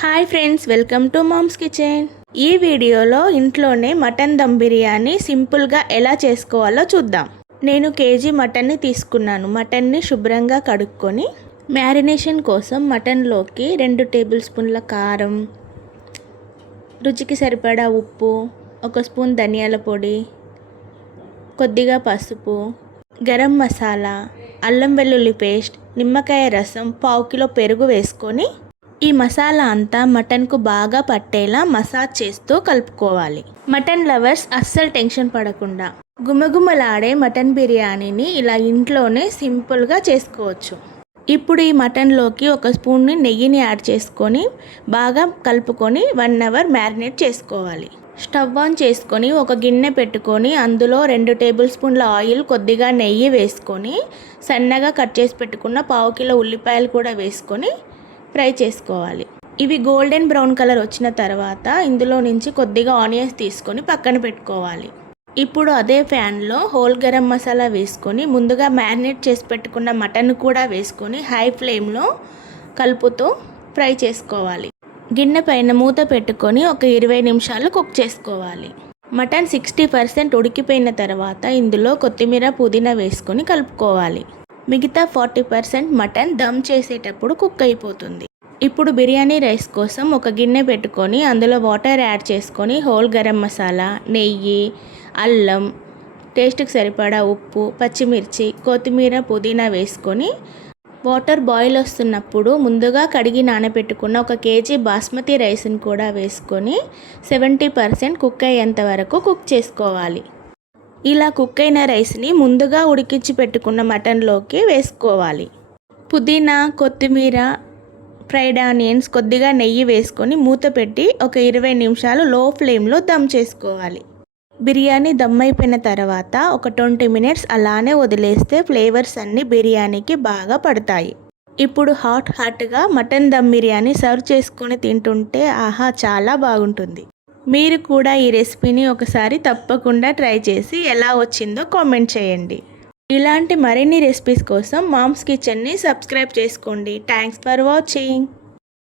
Hi friends, welcome to mom's kitchen. ఈ వీడియోలో ఇంట్లోనే మటన్ దమ్ బిర్యానీ సింపుల్గా ఎలా చేసుకోవాలో చూద్దాం. నేను కేజీ మటన్ని తీసుకున్నాను. మటన్ని శుభ్రంగా కడుక్కొని మ్యారినేషన్ కోసం మటన్లోకి 2 టేబుల్ స్పూన్ల కారం, రుచికి సరిపడా ఉప్పు, 1 స్పూన్ ధనియాల పొడి, కొద్దిగా పసుపు, గరం మసాలా, అల్లం వెల్లుల్లి పేస్ట్, నిమ్మకాయ రసం, 1/2 కిలో పెరుగు వేసుకొని ఈ మసాలా అంతా మటన్కు బాగా పట్టేలా మసాజ్ చేస్తూ కలుపుకోవాలి. మటన్ లవర్స్ అస్సలు టెన్షన్ పడకుండా గుమగుమలాడే మటన్ బిర్యానీని ఇలా ఇంట్లోనే సింపుల్గా చేసుకోవచ్చు. ఇప్పుడు ఈ మటన్లోకి 1 స్పూన్ నెయ్యిని యాడ్ చేసుకొని బాగా కలుపుకొని 1 అవర్ మ్యారినేట్ చేసుకోవాలి. స్టవ్ ఆన్ చేసుకొని ఒక గిన్నె పెట్టుకొని అందులో 2 టేబుల్ స్పూన్ల ఆయిల్, కొద్దిగా నెయ్యి వేసుకొని సన్నగా కట్ చేసి పెట్టుకున్న 1/2 కిలో ఉల్లిపాయలు కూడా వేసుకొని ఫ్రై చేసుకోవాలి. ఇవి గోల్డెన్ బ్రౌన్ కలర్ వచ్చిన తర్వాత ఇందులో నుంచి కొద్దిగా ఆనియన్స్ తీసుకొని పక్కన పెట్టుకోవాలి. ఇప్పుడు అదే ప్యాన్లో హోల్ గరం మసాలా వేసుకొని ముందుగా మ్యారినేట్ చేసి పెట్టుకున్న మటన్ కూడా వేసుకొని హై ఫ్లేమ్లో కలుపుతూ ఫ్రై చేసుకోవాలి. గిన్నె పైన మూత పెట్టుకొని ఒక 20 నిమిషాలు కుక్ చేసుకోవాలి. మటన్ 60% ఉడికిపోయిన తర్వాత ఇందులో కొత్తిమీర, పుదీనా వేసుకొని కలుపుకోవాలి. మిగతా 40% మటన్ దమ్ చేసేటప్పుడు కుక్ అయిపోతుంది. ఇప్పుడు బిర్యానీ రైస్ కోసం ఒక గిన్నె పెట్టుకొని అందులో వాటర్ యాడ్ చేసుకొని హోల్ గరం మసాలా, నెయ్యి, అల్లం, టేస్ట్కి సరిపడా ఉప్పు, పచ్చిమిర్చి, కొత్తిమీర, పుదీనా వేసుకొని వాటర్ బాయిల్ వస్తున్నప్పుడు ముందుగా కడిగి నానబెట్టుకున్న 1 కేజీ బాస్మతి రైస్ని కూడా వేసుకొని 70% కుక్ అయ్యేంత వరకు కుక్ చేసుకోవాలి. ఇలా కుక్ అయిన రైస్ని ముందుగా ఉడికించి పెట్టుకున్న మటన్లోకి వేసుకోవాలి. పుదీనా, కొత్తిమీర, ఫ్రైడ్ ఆనియన్స్, కొద్దిగా నెయ్యి వేసుకొని మూత పెట్టి ఒక 20 నిమిషాలు లో ఫ్లేమ్లో దమ్ చేసుకోవాలి. బిర్యానీ దమ్ అయిపోయిన తర్వాత ఒక 20 మినిట్స్ అలానే వదిలేస్తే ఫ్లేవర్స్ అన్నీ బిర్యానీకి బాగా పడతాయి. ఇప్పుడు హాట్గా మటన్ దమ్ బిర్యానీ సర్వ్ చేసుకొని తింటుంటే ఆహా, చాలా బాగుంటుంది. మీరు కూడా ఈ రెసిపీని ఒకసారి తప్పకుండా ట్రై చేసి ఎలా వచ్చిందో కామెంట్ చేయండి. ఇలాంటి మరిన్ని రెసిపీస్ కోసం మామ్స్ కిచెన్ని సబ్స్క్రైబ్ చేసుకోండి. Thanks for watching.